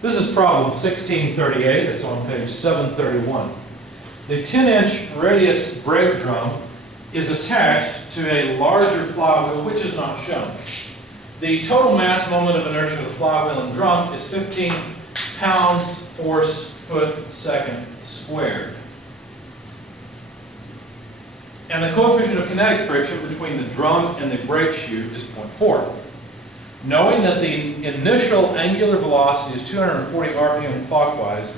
This is problem 1638. It's on page 731. The 10-inch radius brake drum is attached to a larger flywheel, which is not shown. The total mass moment of inertia of the flywheel and drum is 15 pounds force foot second squared. And the coefficient of kinetic friction between the drum and the brake shoe is 0.4. Knowing that the initial angular velocity is 240 RPM clockwise,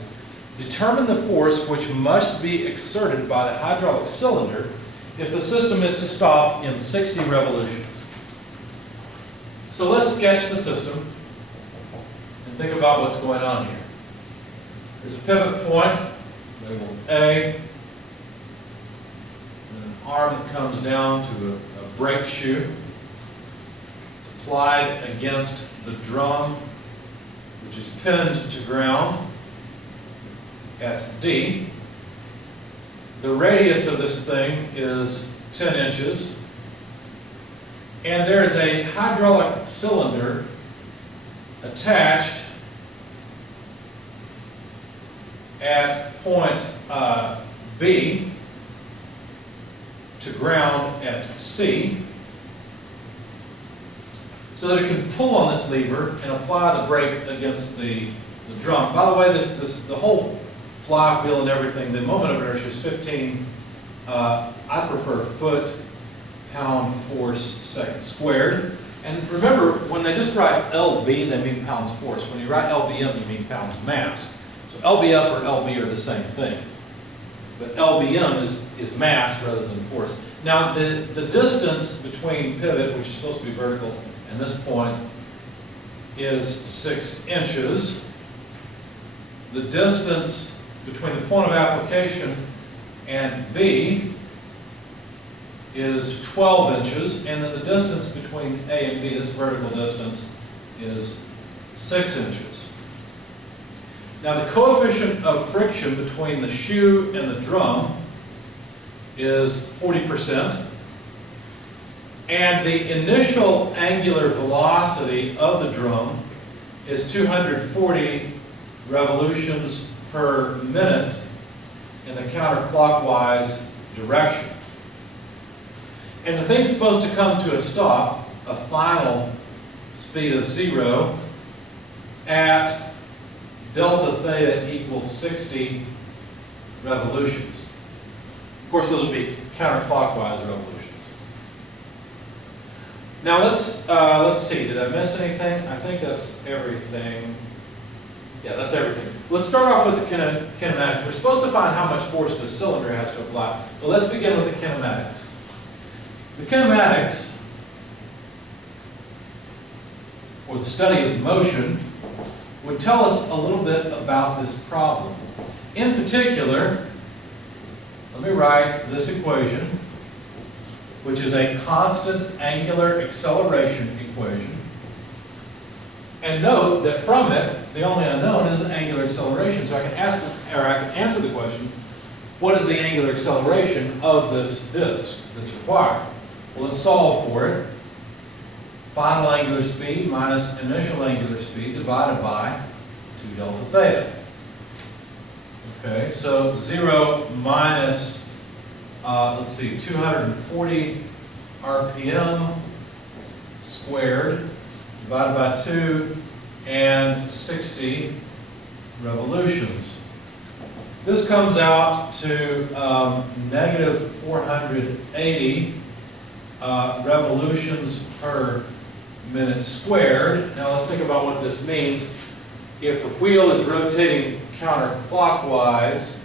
determine the force which must be exerted by the hydraulic cylinder if the system is to stop in 60 revolutions. So let's sketch the system and think about what's going on here. There's a pivot point, labeled A, and an arm that comes down to a brake shoe. It's applied against the drum, which is pinned to ground at D. The radius of this thing is 10 inches. And there's a hydraulic cylinder attached at point B to ground at C, so that it can pull on this lever and apply the brake against the drum. By the way, the whole flywheel and everything, the moment of inertia is 15, I prefer foot pound force second squared. And remember, when they just write LB, they mean pounds force. When you write LBM, you mean pounds mass. So LBF or LB are the same thing. But LBM is mass rather than force. Now, the distance between pivot, which is supposed to be vertical, and this point is 6 inches. The distance between the point of application and B is 12 inches, and then the distance between A and B, this vertical distance, is 6 inches. Now the coefficient of friction between the shoe and the drum is 40%, and the initial angular velocity of the drum is 240 revolutions per minute in the counterclockwise direction. And the thing's supposed to come to a stop, a final speed of 0, at delta theta equals 60 revolutions. Of course, those would be counterclockwise revolutions. Now let's see. Did I miss anything? I think that's everything. Yeah, that's everything. Let's start off with the kinematics. We're supposed to find how much force the cylinder has to apply. But let's begin with the kinematics. The kinematics, or the study of motion, would tell us a little bit about this problem. In particular, let me write this equation, which is a constant angular acceleration equation. And note that from it, the only unknown is angular acceleration. So I can answer the question, what is the angular acceleration of this disk that's required? Well, let's solve for it. Final angular speed minus initial angular speed divided by 2 delta theta. Okay, so 0 minus, let's see, 240 RPM squared divided by 2 and 60 revolutions. This comes out to negative 480 revolutions per minute squared. Now let's think about what this means. If the wheel is rotating counterclockwise,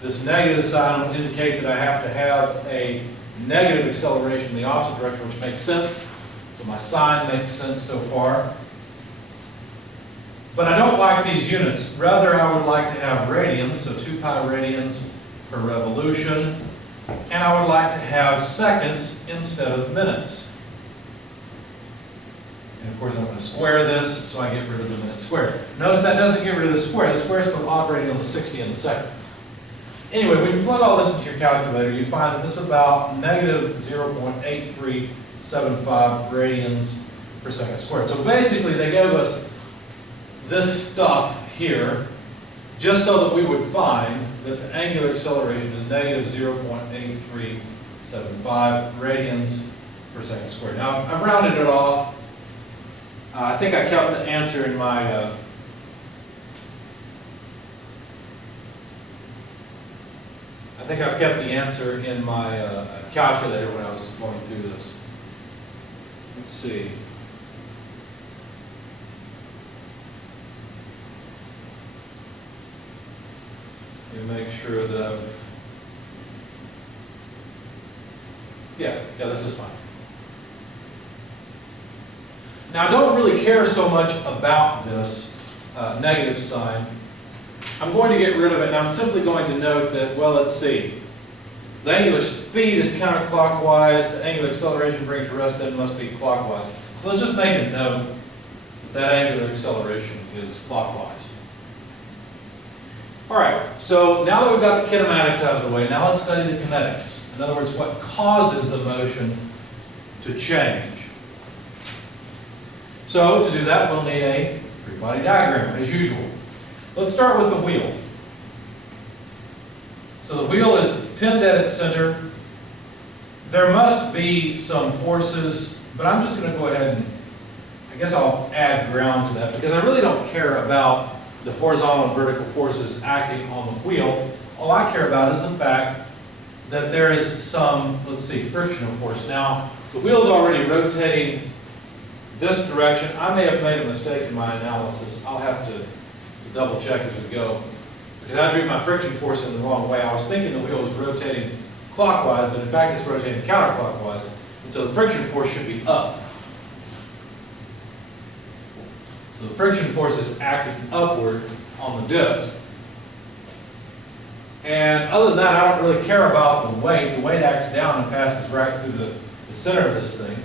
this negative sign will indicate that I have to have a negative acceleration in the opposite direction, which makes sense. So my sign makes sense so far. But I don't like these units. Rather, I would like to have radians, so 2 pi radians per revolution. And I would like to have seconds instead of minutes. And of course I'm going to square this, so I get rid of the minute squared. Notice that doesn't get rid of the square. The square is still operating on the 60 and the seconds. Anyway, when you plug all this into your calculator, you find that this is about negative 0.8375 radians per second squared. So basically they gave us this stuff here, just so that we would find that the angular acceleration is negative 0.8375 radians per second squared. Now, I've rounded it off. I think I kept the answer in my I've kept the answer in my calculator when I was going through this. Let's see. Let me make sure that yeah, this is fine. Now, I don't really care so much about this negative sign. I'm going to get rid of it, and I'm simply going to note that, well, let's see. The angular speed is counterclockwise. The angular acceleration bringing to rest then must be clockwise. So let's just make a note that angular acceleration is clockwise. All right, so now that we've got the kinematics out of the way, now let's study the kinetics. In other words, what causes the motion to change. So to do that, we'll need a free-body diagram, as usual. Let's start with the wheel. So the wheel is pinned at its center. There must be some forces, but I'm just going to go ahead and, I guess I'll add ground to that, because I really don't care about the horizontal and vertical forces acting on the wheel. All I care about is the fact that there is some, let's see, frictional force. Now, the wheel's already rotating this direction. I may have made a mistake in my analysis. I'll have to double check as we go, because I drew my friction force in the wrong way. I was thinking the wheel was rotating clockwise, but in fact it's rotating counterclockwise, and so the friction force should be up. So the friction force is acting upward on the disc. And other than that, I don't really care about the weight. The weight acts down and passes right through the center of this thing,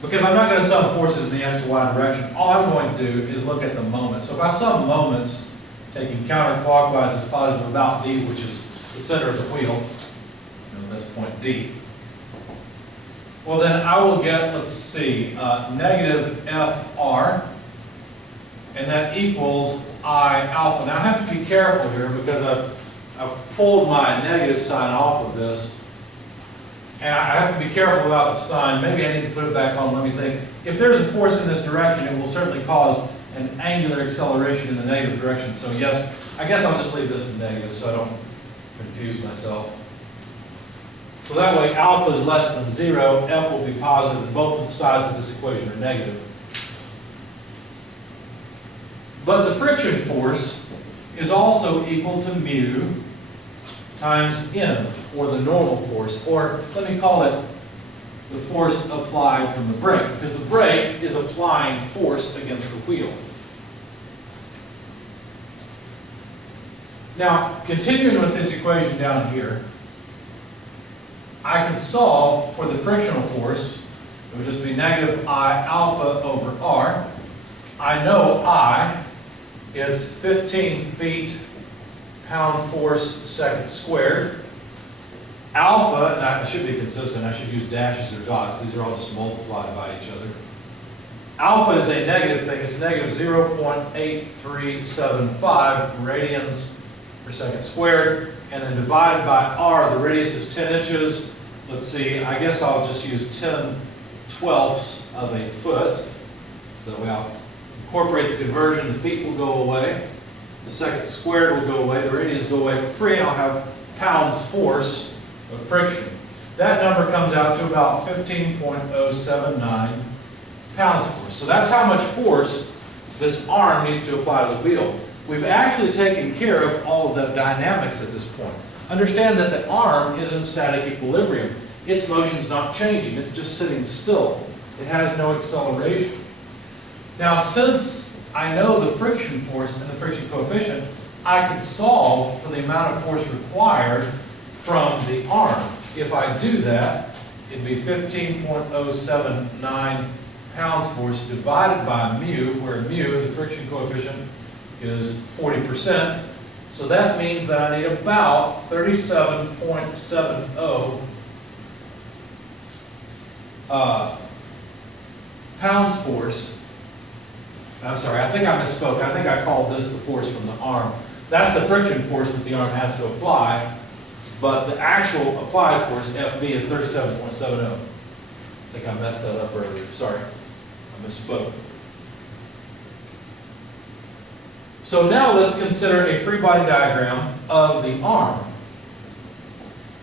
because I'm not going to sum forces in the x to y direction. All I'm going to do is look at the moments. So if I sum moments, taking counterclockwise as positive about d, which is the center of the wheel, that's point D. Well, then I will get, let's see, negative Fr, and that equals I alpha. Now I have to be careful here, because I've pulled my negative sign off of this. And I have to be careful about the sign. Maybe I need to put it back on. Let me think. If there's a force in this direction, it will certainly cause an angular acceleration in the negative direction. So yes, I guess I'll just leave this in negative so I don't confuse myself. So that way alpha is less than 0, F will be positive, and both sides of this equation are negative. But the friction force is also equal to mu times N, or the normal force, or let me call it the force applied from the brake, because the brake is applying force against the wheel. Now, continuing with this equation down here, I can solve for the frictional force. It would just be negative I alpha over R. I know I, it's 15 feet pound force second squared. Alpha, and I should be consistent, I should use dashes or dots. These are all just multiplied by each other. Alpha is a negative thing. It's negative 0.8375 radians per second squared. And then divided by R, the radius is 10 inches. Let's see, I guess I'll just use 10/12ths of a foot. So that way I'll incorporate the conversion. The feet will go away. The second squared will go away. The radians go away for free, and I'll have pounds force of friction. That number comes out to about 15.079 pounds force. So that's how much force this arm needs to apply to the wheel. We've actually taken care of all of the dynamics at this point. Understand that the arm is in static equilibrium. Its motion's not changing. It's just sitting still. It has no acceleration. Now, since I know the friction force and the friction coefficient, I can solve for the amount of force required from the arm. If I do that, it'd be 15.079 pounds force divided by mu, where mu, the friction coefficient, is 40%. So that means that I need about 37.70 pounds force I'm sorry, I think I misspoke. I think I called this the force from the arm. That's the friction force that the arm has to apply, but the actual applied force, FB, is 37.70. I think I messed that up earlier. Sorry, I misspoke. So now let's consider a free body diagram of the arm.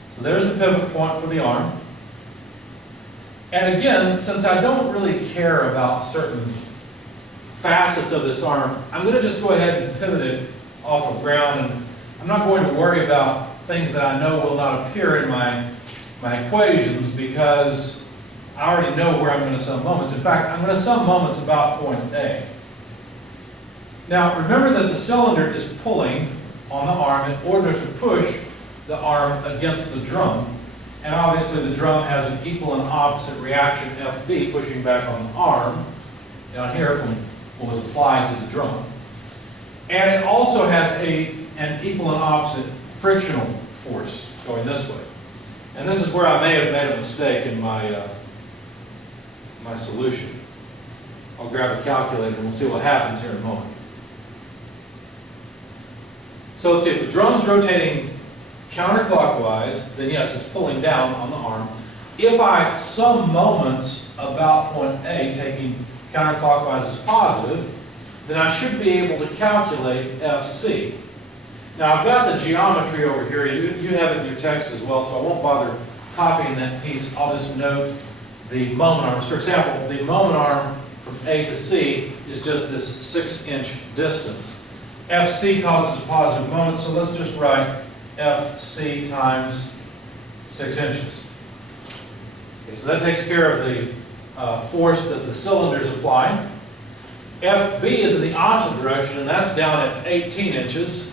So there's the pivot point for the arm. And again, since I don't really care about certain facets of this arm, I'm going to just go ahead and pivot it off of ground, and I'm not going to worry about things that I know will not appear in my equations, because I already know where I'm going to sum moments. In fact, I'm going to sum moments about point A. Now remember that the cylinder is pulling on the arm in order to push the arm against the drum. And obviously the drum has an equal and opposite reaction, FB, pushing back on the arm down here from what was applied to the drum. And it also has an equal and opposite frictional force going this way. And this is where I may have made a mistake in my solution. I'll grab a calculator and we'll see what happens here in a moment. So let's see, if the drum's rotating counterclockwise, then yes, it's pulling down on the arm. If I sum moments about point A, taking counterclockwise as positive, then I should be able to calculate FC. Now I've got the geometry over here. You have it in your text as well, so I won't bother copying that piece. I'll just note the moment arms. For example, the moment arm from A to C is just this 6-inch distance. FC causes a positive moment, so let's just write FC times 6 inches. Okay, so that takes care of the force that the cylinder is applying. FB is in the opposite direction, and that's down at 18 inches.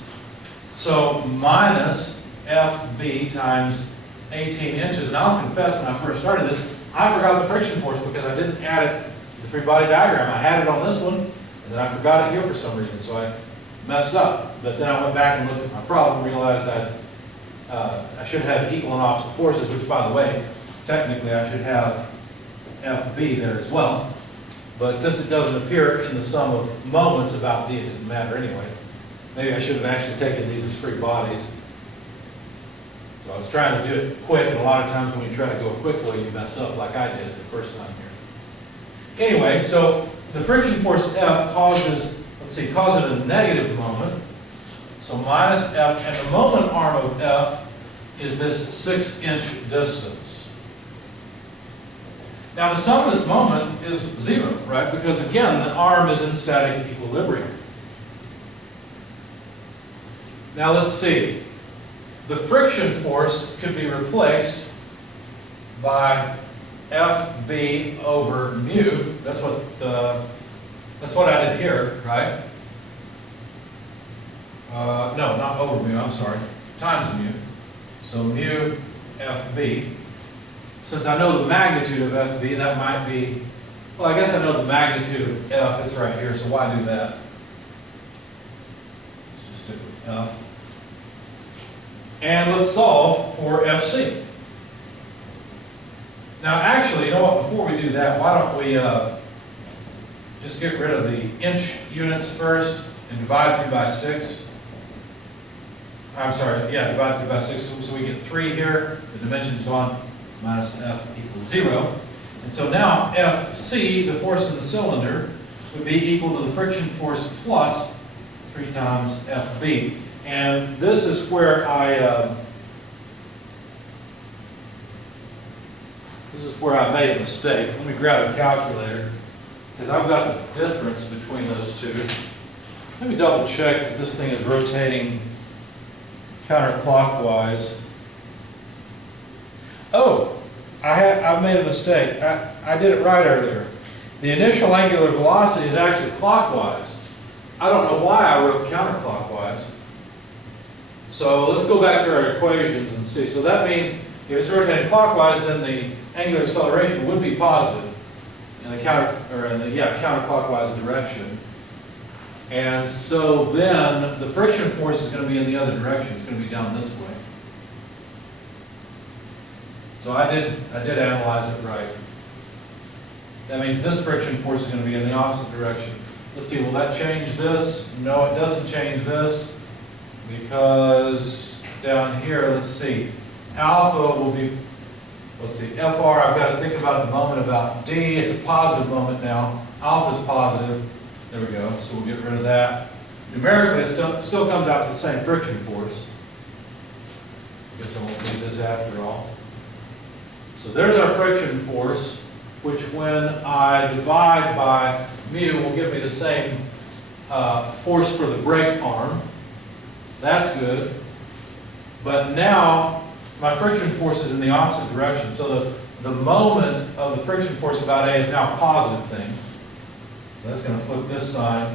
So minus FB times 18 inches. And I'll confess, when I first started this, I forgot the friction force because I didn't add it to the free body diagram. I had it on this one, and then I forgot it here for some reason, so I messed up. But then I went back and looked at my problem and realized I should have equal and opposite forces, which, by the way, technically I should have FB there as well. But since it doesn't appear in the sum of moments about D, it didn't matter anyway. Maybe I should have actually taken these as free bodies. So I was trying to do it quick, and a lot of times when you try to go a quick way, you mess up like I did the first time here. Anyway, so the friction force F causes a negative moment. So minus F, and the moment arm of F is this 6-inch distance. Now the sum of this moment is 0, right? Because again, the arm is in static equilibrium. Now let's see. The friction force could be replaced by FB over mu. That's what I did here, right? No, not over mu, I'm sorry. Times mu. So mu FB. Since I know the magnitude of FB, that might be, well, I guess I know the magnitude of F. It's right here, so why do that? Let's just stick with F. And let's solve for FC. Now actually, you know what, before we do that, why don't we just get rid of the inch units first and divide through by 6. I'm sorry, yeah, divide through by 6, so we get 3 here, the dimension's gone, minus F equals 0. And so now FC, the force in the cylinder, would be equal to the friction force plus 3 times FB. And this is where I made a mistake. Let me grab a calculator, because I've got the difference between those two. Let me double check that this thing is rotating counterclockwise. Oh, I've made a mistake. I did it right earlier. The initial angular velocity is actually clockwise. I don't know why I wrote counterclockwise. So let's go back to our equations and see. So that means if it's rotating clockwise, then the angular acceleration would be positive in the counterclockwise direction. And so then the friction force is going to be in the other direction. It's going to be down this way. So I did analyze it right. That means this friction force is going to be in the opposite direction. let's see, will that change this? No, it doesn't change this, because down here, let's see, alpha will be, let's see, FR, I've got to think about the moment about D. It's a positive moment now. Alpha is positive. There we go. So we'll get rid of that. Numerically, it still comes out to the same friction force. Guess I won't do this after all. So there's our friction force, which when I divide by mu will give me the same force for the brake arm. That's good. But now my friction force is in the opposite direction. So the moment of the friction force about A is now a positive thing. So that's going to flip this side.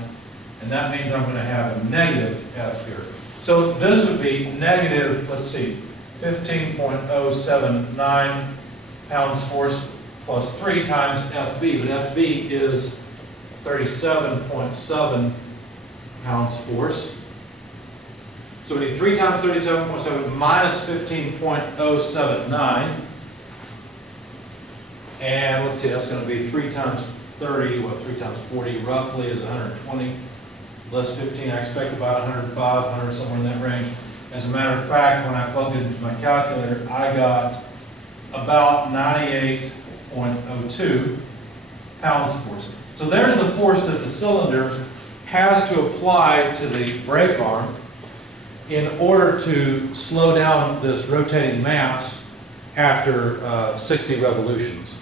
And that means I'm going to have a negative F here. So this would be negative, let's see, 15.079 pounds force plus 3 times FB. But FB is 37.7 pounds force. So we need 3 times 37.7 minus 15.079. And let's see, that's going to be 3 times 30, well, 3 times 40 roughly is 120. Less 15, I expect about 105, 100, somewhere in that range. As a matter of fact, when I plugged it into my calculator, I got about 98.02 pounds force. So there's the force that the cylinder has to apply to the brake arm in order to slow down this rotating mass after 60 revolutions.